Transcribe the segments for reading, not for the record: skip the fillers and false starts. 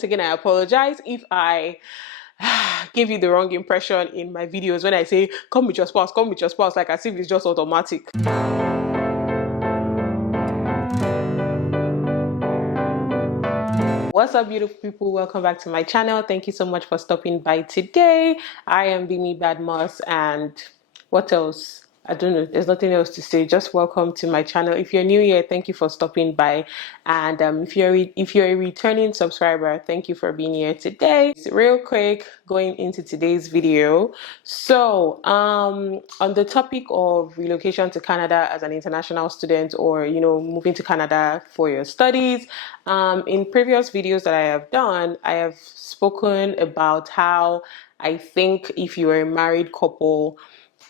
once again, I apologize if I give you the wrong impression in my videos when I say come with your spouse, like as if it's just automatic. What's up, beautiful people? Welcome back to my channel. Thank you so much for stopping by today. I am Bemi Badmus, and what else? I don't know. There's nothing else to say. Just welcome to my channel. If you're new here, thank you for stopping by. And if you're a returning subscriber, thank you for being here today. Real quick, going into today's video. So, on the topic of relocation to Canada as an international student, or moving to Canada for your studies. In previous videos that I have done, I have spoken about how I think if you're a married couple,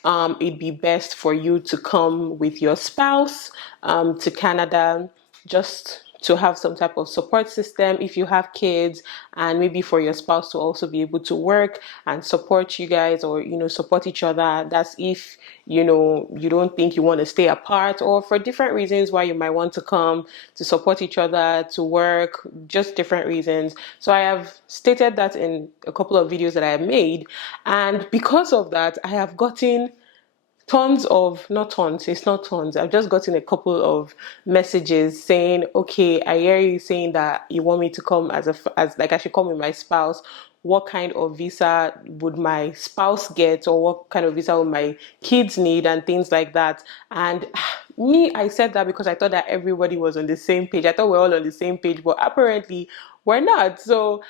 it'd be best for you to come with your spouse to Canada, just to have some type of support system if you have kids, and maybe for your spouse to also be able to work and support you guys, or support each other. That's if you don't think you want to stay apart, or for different reasons why you might want to come to support each other, to work, just different reasons. So I have stated that in a couple of videos that I have made, and because of that, I have gotten tons of, not tons, it's not tons, I've just gotten a couple of messages saying, okay, I hear you saying that you want me to come as like I should come with my spouse. What kind of visa would my spouse get, or what kind of visa would my kids need, and things like that. And me, I said that because I thought that everybody was on the same page. I thought we're all on the same page, but apparently we're not. So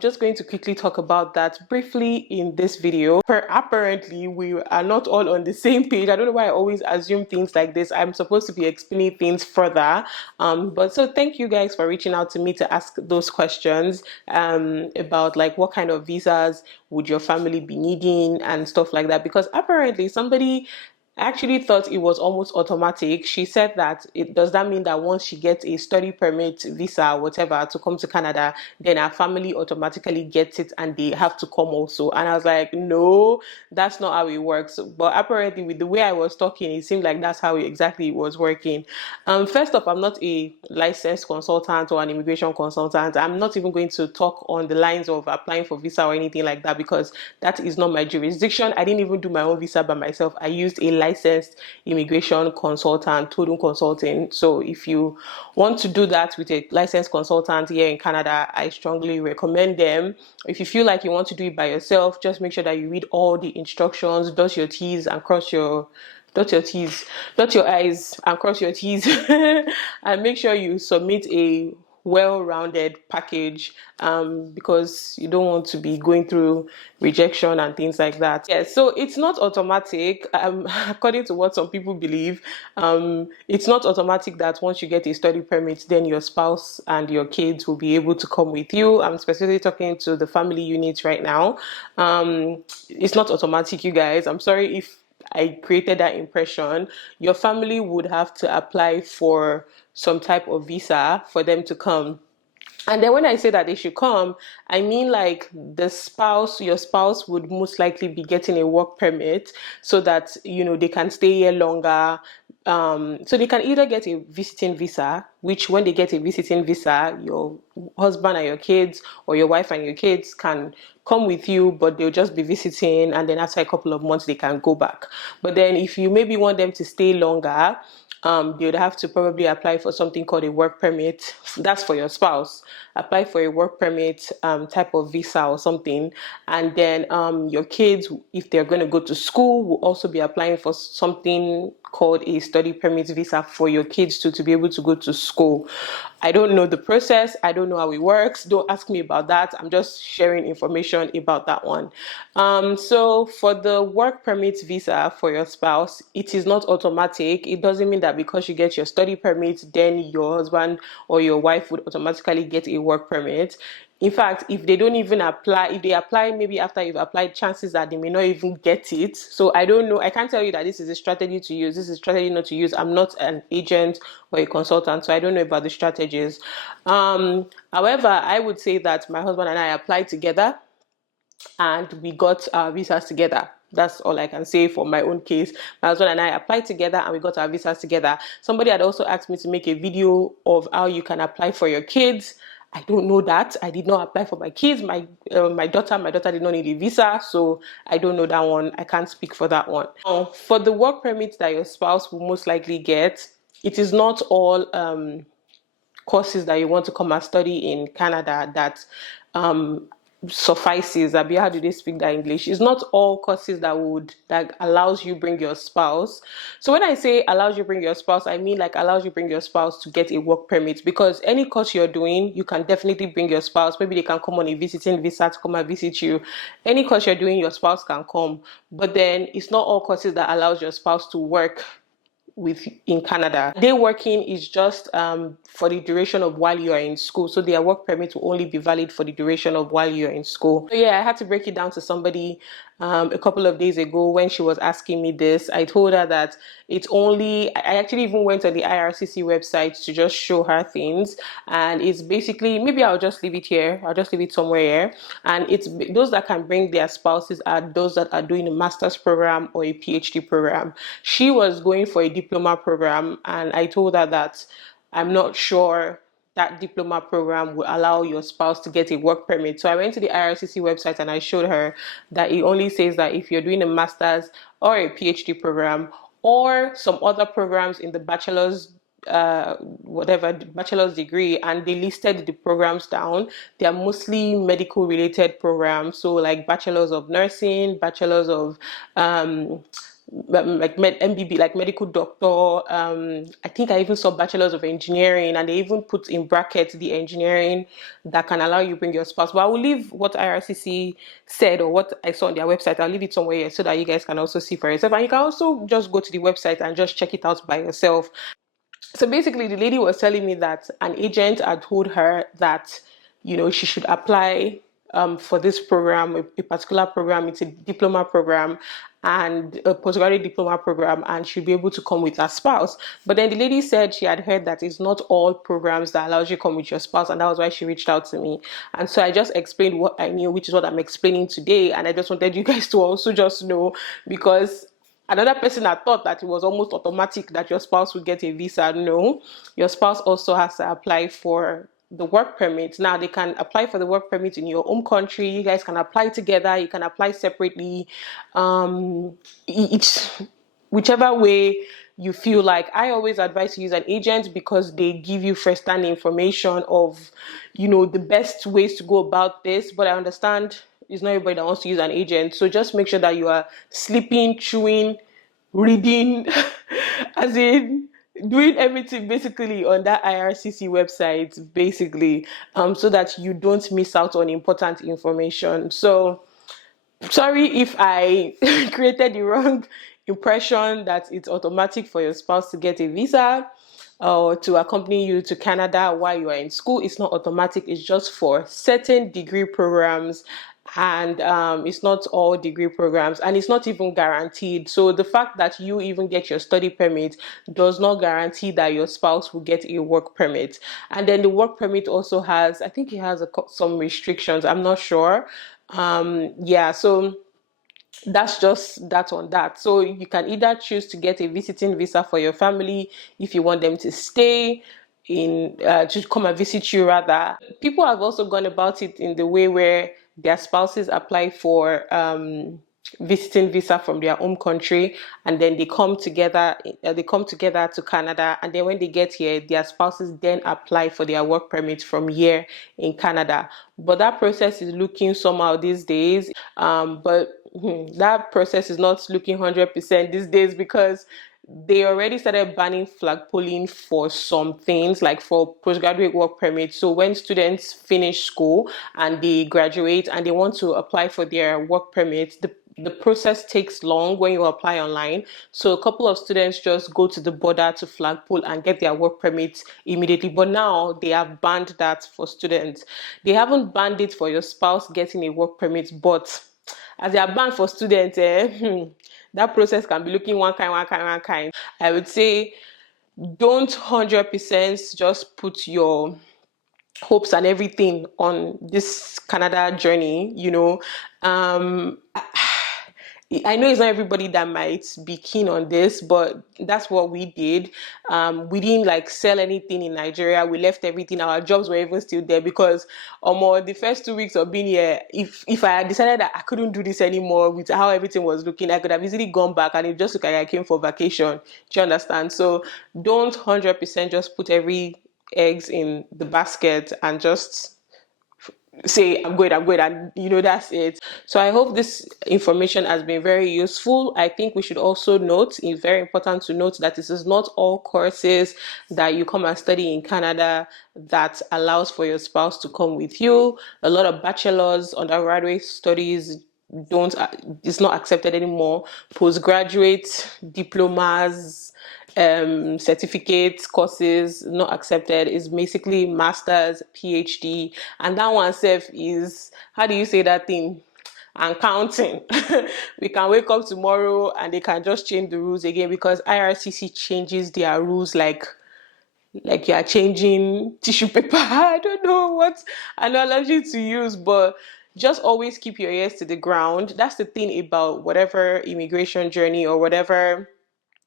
just going to quickly talk about that briefly in this video. Apparently we are not all on the same page. I don't know why I always assume things like this. I'm supposed to be explaining things further, but so thank you guys for reaching out to me to ask those questions about like what kind of visas would your family be needing and stuff like that, because apparently somebody actually thought it was almost automatic. She said that does that mean that once she gets a study permit, visa, whatever, to come to Canada, then her family automatically gets it and they have to come also? And I was like, no, that's not how it works. But apparently with the way I was talking, it seemed like that's how exactly it was working. First off, I'm not a licensed consultant or an immigration consultant. I'm not even going to talk on the lines of applying for visa or anything like that, because that is not my jurisdiction. I didn't even do my own visa by myself. I used a licensed immigration consultant, Todun Consulting. So if you want to do that with a licensed consultant here in Canada, I strongly recommend them. If you feel like you want to do it by yourself, just make sure that you read all the instructions, dot your T's and cross your dot your I's and cross your T's, and make sure you submit a well-rounded package, because you don't want to be going through rejection and things like that. Yeah, so it's not automatic, according to what some people believe. It's not automatic that once you get a study permit, then your spouse and your kids will be able to come with you. I'm specifically talking to the family unit right now. It's not automatic, you guys. I'm sorry if I created that impression. Your family would have to apply for some type of visa for them to come. And then when I say that they should come, I mean like your spouse would most likely be getting a work permit so that, they can stay here longer. So they can either get a visiting visa, which when they get a visiting visa, your husband and your kids, or your wife and your kids, can come with you, but they'll just be visiting, and then after a couple of months they can go back. But then if you maybe want them to stay longer, they would have to probably apply for something called a work permit. That's for your spouse. Apply for a work permit type of visa or something. And then your kids, if they're going to go to school, will also be applying for something called a study permit visa for your kids to be able to go to school. I don't know the process. I don't know how it works. Don't ask me about that. I'm just sharing information about that one. So for the work permit visa for your spouse, it is not automatic. It doesn't mean that because you get your study permit, then your husband or your wife would automatically get a work permit. In fact, if they don't even apply, if they apply maybe after you've applied, chances that they may not even get it. So I don't know. I can't tell you that this is a strategy to use. This is a strategy not to use. I'm not an agent or a consultant, so I don't know about the strategies. However, I would say that my husband and I applied together, and we got our visas together. That's all I can say for my own case. My husband and I applied together and we got our visas together. Somebody had also asked me to make a video of how you can apply for your kids. I don't know that. I did not apply for my kids. My daughter did not need a visa, so I don't know that one. I can't speak for that one. For the work permit that your spouse will most likely get, it is not all courses that you want to come and study in Canada that suffices. Abi, how do they speak that English? It's not all courses that allows you bring your spouse. So when I say allows you bring your spouse, I mean like allows you bring your spouse to get a work permit, because any course you're doing, you can definitely bring your spouse. Maybe they can come on a visiting visa to come and visit you. Any course you're doing, your spouse can come. But then it's not all courses that allows your spouse to work with in Canada. Day working is just for the duration of while you are in school. So their work permit will only be valid for the duration of while you're in school. So yeah, I had to break it down to somebody a couple of days ago when she was asking me this. I told her that it's only, I actually even went on the IRCC website to just show her things. And it's basically, maybe I'll just leave it here. I'll just leave it somewhere here. And it's those that can bring their spouses are those that are doing a master's program or a PhD program. She was going for a diploma program, and I told her that I'm not sure that diploma program will allow your spouse to get a work permit. So I went to the IRCC website and I showed her that it only says that if you're doing a master's or a PhD program or some other programs in the bachelor's bachelor's degree, and they listed the programs down. They are mostly medical related programs, so like bachelor's of nursing, bachelor's of MBB, like medical doctor. I think I even saw bachelor's of engineering, and they even put in brackets the engineering that can allow you bring your spouse. But I will leave what IRCC said or what I saw on their website. I'll leave it somewhere here so that you guys can also see for yourself, and you can also just go to the website and just check it out by yourself. So basically, the lady was telling me that an agent had told her that, she should apply for this program, a particular program. It's a diploma program and a postgraduate diploma program, and she'll be able to come with her spouse. But then the lady said she had heard that it's not all programs that allows you to come with your spouse, and that was why she reached out to me. And so I just explained what I knew, which is what I'm explaining today. And I just wanted you guys to also just know, because another person had thought that it was almost automatic that your spouse would get a visa. No, your spouse also has to apply for the work permit. Now, they can apply for the work permit in your home country. You guys can apply together. You can apply separately. Each, whichever way you feel like. I always advise to use an agent because they give you first-hand information of, the best ways to go about this. But I understand it's not everybody that wants to use an agent. So just make sure that you are sleeping, chewing, reading, as in doing everything basically on that IRCC website, basically, so that you don't miss out on important information. So sorry if I created the wrong impression that it's automatic for your spouse to get a visa or to accompany you to Canada while you are in school. It's not automatic. It's just for certain degree programs, and it's not all degree programs, and it's not even guaranteed. So the fact that you even get your study permit does not guarantee that your spouse will get a work permit. And then the work permit also has, I think it has some restrictions. I'm not sure. So that's just that on that. So you can either choose to get a visiting visa for your family if you want them to stay in, to come and visit you rather. People have also gone about it in the way where their spouses apply for visiting visa from their home country, and then they come together to Canada, and then when they get here, their spouses then apply for their work permit from here in Canada. But that process is looking somehow these days, that process is not looking 100% these days, because they already started banning flag polling for some things, like for postgraduate work permits. So when students finish school and they graduate and they want to apply for their work permits, the process takes long when you apply online. So a couple of students just go to the border to flagpole and get their work permits immediately. But now they have banned that for students. They haven't banned it for your spouse getting a work permit, but as they are banned for students, that process can be looking one kind. I would say don't 100% just put your hopes and everything on this Canada journey. I know it's not everybody that might be keen on this, but that's what we did. We didn't like sell anything in Nigeria. We left everything. Our jobs were even still there because the first 2 weeks of being here, if I had decided that I couldn't do this anymore with how everything was looking, I could have easily gone back and it just looked like I came for vacation. Do you understand? So don't 100% just put every eggs in the basket and just say I'm good, and that's it. So I hope this information has been very useful. I think we should also note, it's very important to note that this is not all courses that you come and study in Canada that allows for your spouse to come with you. A lot of bachelor's, undergraduate studies don't it's not accepted anymore. Postgraduate diplomas, certificates, courses not accepted. Is basically masters, PhD, and that one self is, how do you say that thing, and counting. We can wake up tomorrow and they can just change the rules again, because IRCC changes their rules like you are changing tissue paper. I don't know what analogy to use, but just always keep your ears to the ground. That's the thing about whatever immigration journey or whatever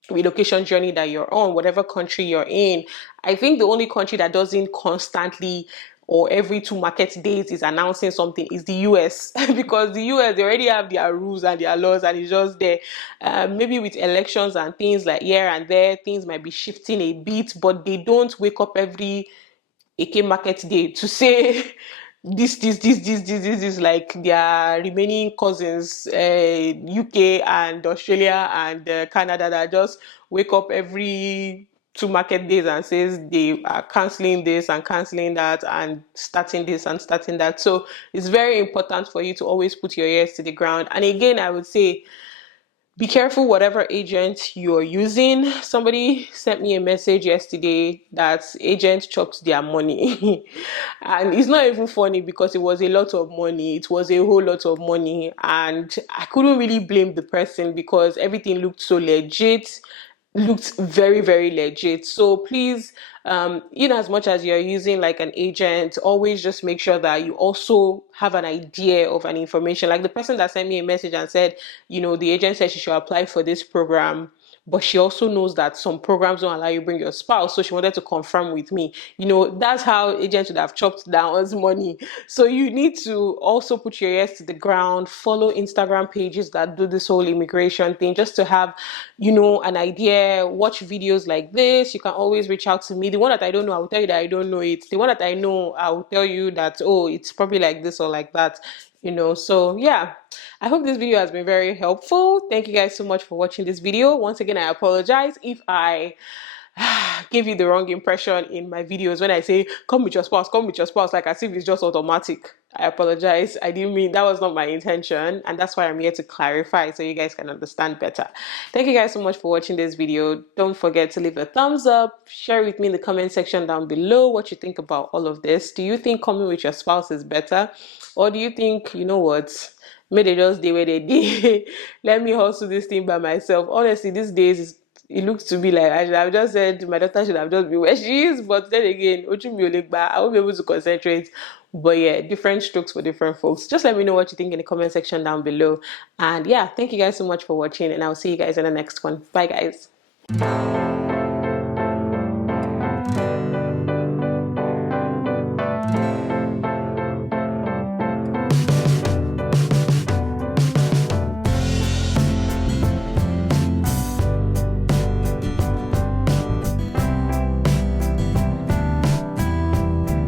relocation journey that you're on, whatever country you're in. I think the only country that doesn't constantly or every 2 market days is announcing something is the US. Because the US, they already have their rules and their laws, and it's just there. Maybe with elections and things like here and there, things might be shifting a bit, but they don't wake up every AK market day to say this, like their remaining cousins, UK and Australia and Canada, that just wake up every 2 market days and says they are canceling this and canceling that and starting this and starting that. So it's very important for you to always put your ears to the ground. And again, I would say, be careful whatever agent you're using. Somebody sent me a message yesterday that agent chopped their money. And it's not even funny because it was a lot of money. It was a whole lot of money. And I couldn't really blame the person because everything looked so legit, looked very, very legit. So please, as much as you're using like an agent, always just make sure that you also have an idea of an information. Like the person that sent me a message and said, the agent said she should apply for this program, but she also knows that some programs don't allow you to bring your spouse. So she wanted to confirm with me. That's how agents would have chopped down his money. So you need to also put your ears to the ground, follow Instagram pages that do this whole immigration thing, just to have, an idea, watch videos like this. You can always reach out to me. The one that I don't know, I will tell you that I don't know it. The one that I know, I will tell you that, oh, it's probably like this or like that. So yeah, I hope this video has been very helpful. Thank you guys so much for watching this video. Once again, I apologize if I give you the wrong impression in my videos when I say come with your spouse, like as if it's just automatic. I apologize. I didn't mean, that was not my intention, and that's why I'm here to clarify so you guys can understand better. Thank you guys so much for watching this video. Don't forget to leave a thumbs up, share with me in the comment section down below what you think about all of this. Do you think coming with your spouse is better, or do you think, may they just do where they did? Let me hustle this thing by myself. Honestly, these days it looks to be like I should have just said my daughter should have just been where she is, but then again, I won't be able to concentrate. But yeah, different strokes for different folks. Just let me know what you think in the comment section down below. And yeah, thank you guys so much for watching, and I'll see you guys in the next one. Bye guys.